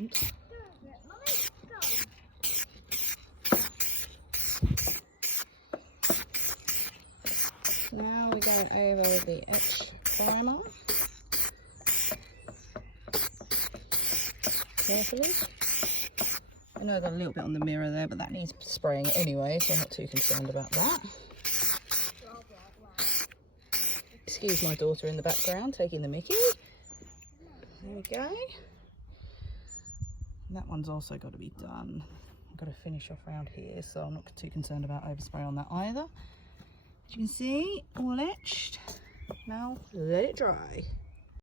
Oops. Now we're going over the etch primer. Carefully. I know I got a little bit on the mirror there, but that needs spraying anyway, so I'm not too concerned about that. Excuse my daughter in the background taking the mickey. There we go. And that one's also got to be done. I've got to finish off around here, so I'm not too concerned about overspray on that either. As you can see, all etched. Now let it dry.